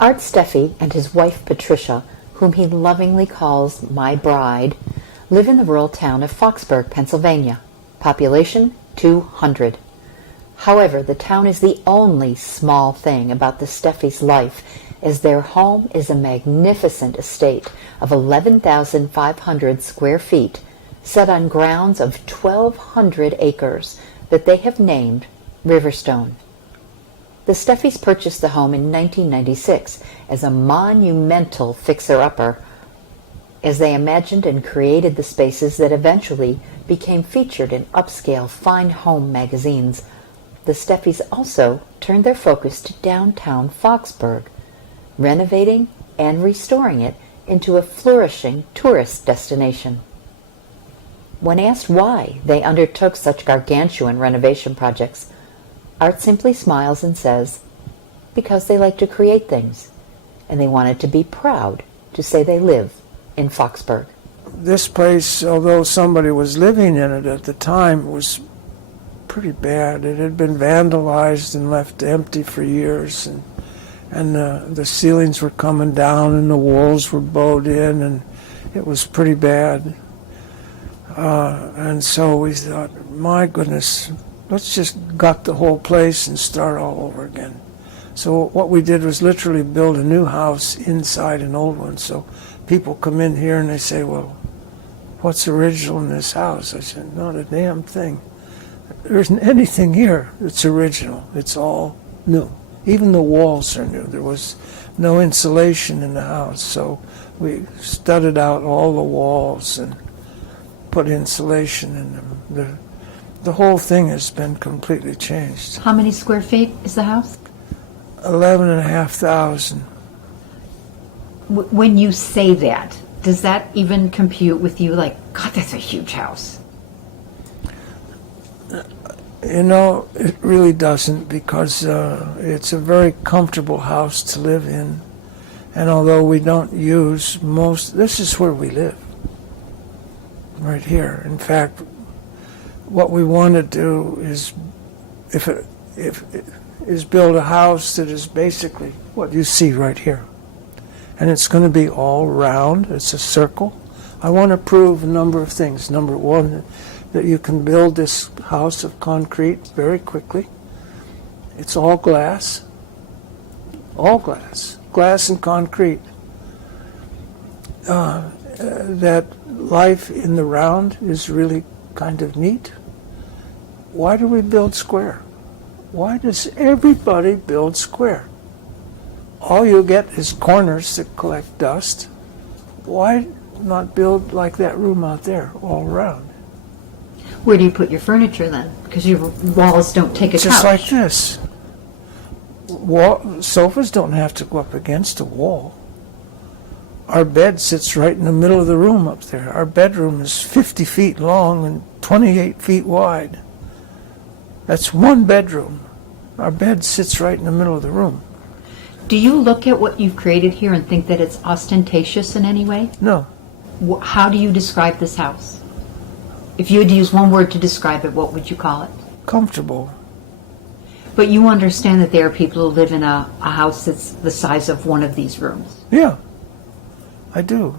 Art Steffee and his wife Patricia, whom he lovingly calls my bride, live in the rural town of Foxburg, Pennsylvania. Population 200. However, the town is the only small thing about the Steffees' life, as their home is a magnificent estate of 11,500 square feet, set on grounds of 1,200 acres that they have named Riverstone. The Steffees purchased the home in 1996 as a monumental fixer-upper, as they imagined and created the spaces that eventually became featured in upscale fine home magazines. The Steffees also turned their focus to downtown Foxburg, renovating and restoring it into a flourishing tourist destination. When asked why they undertook such gargantuan renovation projects, Art simply smiles and says, because they like to create things, and they wanted to be proud to say they live in Foxburg. This place, although somebody was living in it at the time, was pretty bad. It had been vandalized and left empty for years, and the ceilings were coming down and the walls were bowed in, and it was pretty bad. And so we thought, my goodness, let's just gut the whole place and start all over again. So what we did was literally build a new house inside an old one. So people come in here and they say, well, what's original in this house? I said, not a damn thing. There isn't anything here that's original. It's all new. Even the walls are new. There was no insulation in the house, so we studded out all the walls and put insulation in them. The whole thing has been completely changed. How many square feet is the house? 11,500. When you say that, does that even compute with you? Like, God, that's a huge house. You know, it really doesn't, because it's a very comfortable house to live in. And although we don't use this is where we live, right here. In fact, what we want to do is, is build a house that is basically what you see right here. And it's going to be all round. It's a circle. I want to prove a number of things. Number one, that you can build this house of concrete very quickly. It's all glass. All glass. Glass and concrete. That life in the round is really kind of neat. Why do we build square? Why does everybody build square? All you get is corners that collect dust. Why not build like that room out there, all around? Where do you put your furniture then? Because your walls don't take a couch. Just like this. Sofas don't have to go up against a wall. Our bed sits right in the middle of the room up there. Our bedroom is 50 feet long and 28 feet wide. That's one bedroom. Our bed sits right in the middle of the room. Do you look at what you've created here and think that it's ostentatious in any way? No. How do you describe this house? If you had to use one word to describe it, what would you call it? Comfortable. But you understand that there are people who live in a house that's the size of one of these rooms. Yeah, I do.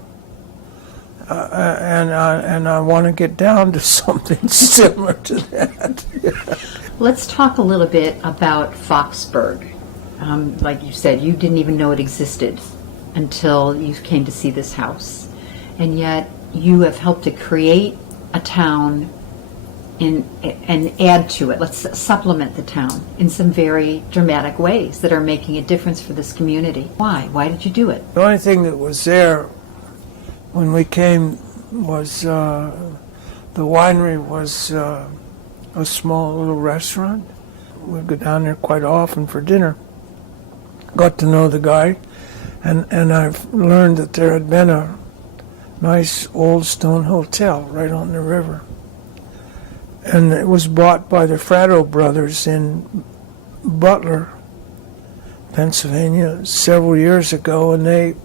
And I want to get down to something similar to that. Yeah. Let's talk a little bit about Foxburg. Like you said, you didn't even know it existed until you came to see this house. And yet you have helped to create a town and add to it. Let's supplement the town in some very dramatic ways that are making a difference for this community. Why? Why did you do it? The only thing that was there when we came was the winery was a small little restaurant. We'd go down there quite often for dinner. Got to know the guy, and I've learned that there had been a nice old stone hotel right on the river. And it was bought by the Fratto brothers in Butler, Pennsylvania, several years ago, and they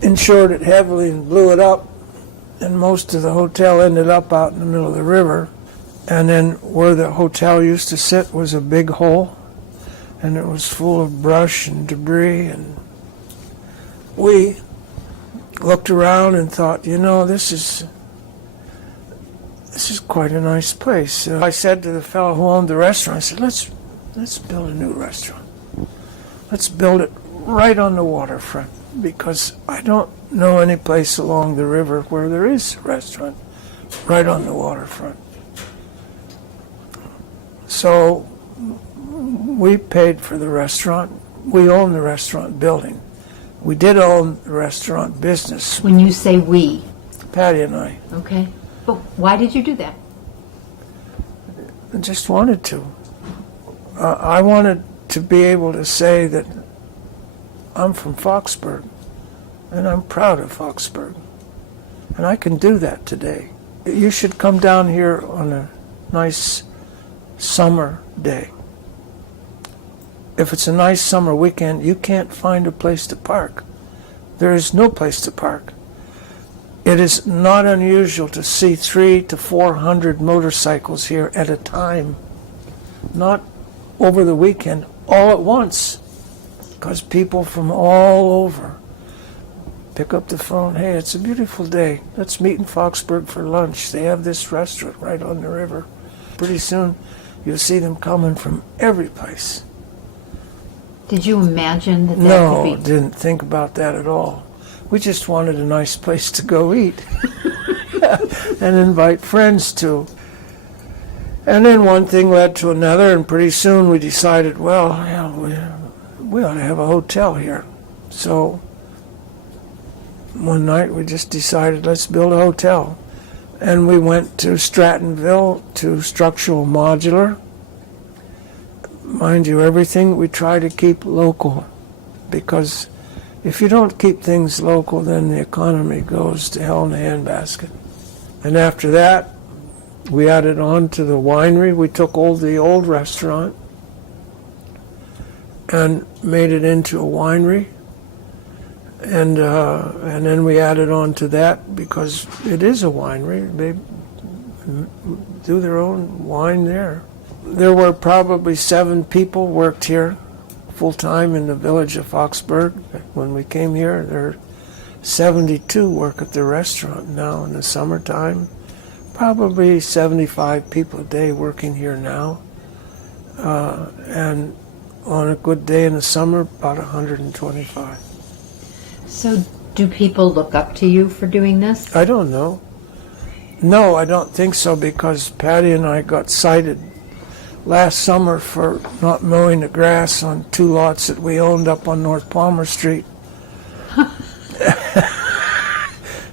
insured it heavily and blew it up, and most of the hotel ended up out in the middle of the river. And then where the hotel used to sit was a big hole and it was full of brush and debris, and we looked around and thought, you know, this is quite a nice place. I said to the fellow who owned the restaurant, I said, let's build a new restaurant. Let's build it right on the waterfront, because I don't know any place along the river where there is a restaurant right on the waterfront. So we paid for the restaurant. We own the restaurant building. We did own the restaurant business. When you say we. Patty and I. Okay. But why did you do that? I just wanted to. I wanted to be able to say that I'm from Foxburg, and I'm proud of Foxburg. And I can do that today. You should come down here on a nice summer day. If it's a nice summer weekend, you can't find a place to park. There is no place to park. It is not unusual to see 300 to 400 motorcycles here at a time. Not over the weekend, all at once. Because people from all over pick up the phone, hey, it's a beautiful day. Let's meet in Foxburg for lunch. They have this restaurant right on the river. Pretty soon, you'll see them coming from every place. Did you imagine that that No, could be? didn't think about that at all. We just wanted a nice place to go eat and invite friends to. And then one thing led to another, and pretty soon we decided, well, yeah, we ought to have a hotel here. So one night we just decided, let's build a hotel. And we went to Strattonville to Structural Modular. Mind you, everything we try to keep local, because if you don't keep things local, then the economy goes to hell in a handbasket. And after that, we added on to the winery. We took the old restaurant and made it into a winery. And then we added on to that because it is a winery. They do their own wine there. There were probably 7 people worked here full-time in the village of Foxburg. When we came here, there are 72 work at the restaurant now in the summertime. Probably 75 people a day working here now. And on a good day in the summer, about 125. So do people look up to you for doing this? I don't know. No, I don't think so, because Patty and I got cited last summer for not mowing the grass on 2 lots that we owned up on North Palmer Street.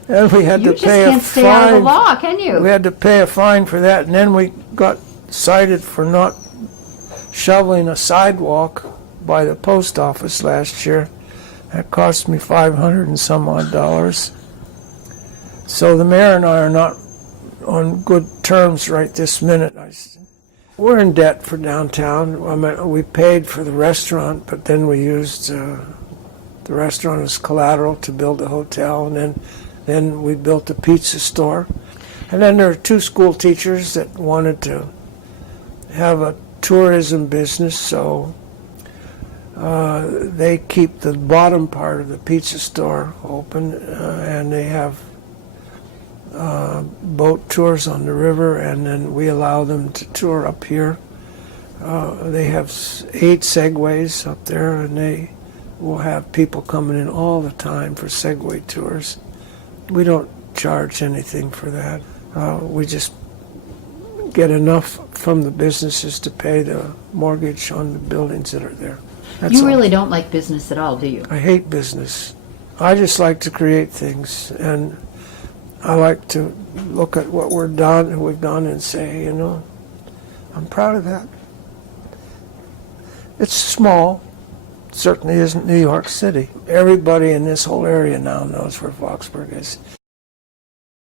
And we had to pay a fine. You just can't stay out of the law, can you? We had to pay a fine for that, and then we got cited for not shoveling a sidewalk by the post office last year. That cost me $500 and some odd dollars. So the mayor and I are not on good terms right this minute. We're in debt for downtown. I mean, we paid for the restaurant, but then we used the restaurant as collateral to build a hotel, and then we built a pizza store. And then there are 2 school teachers that wanted to have a tourism business, so they keep the bottom part of the pizza store open, and they have boat tours on the river, and then we allow them to tour up here. They have 8 segways up there, and they will have people coming in all the time for segway tours. We don't charge anything for that. We just get enough from the businesses to pay the mortgage on the buildings that are there. That's You all. really don't like business at all, do you? I hate business. I just like to create things, and I like to look at what we've done and say, you know, I'm proud of that. It's small. It certainly isn't New York City. Everybody in this whole area now knows where Foxburg is.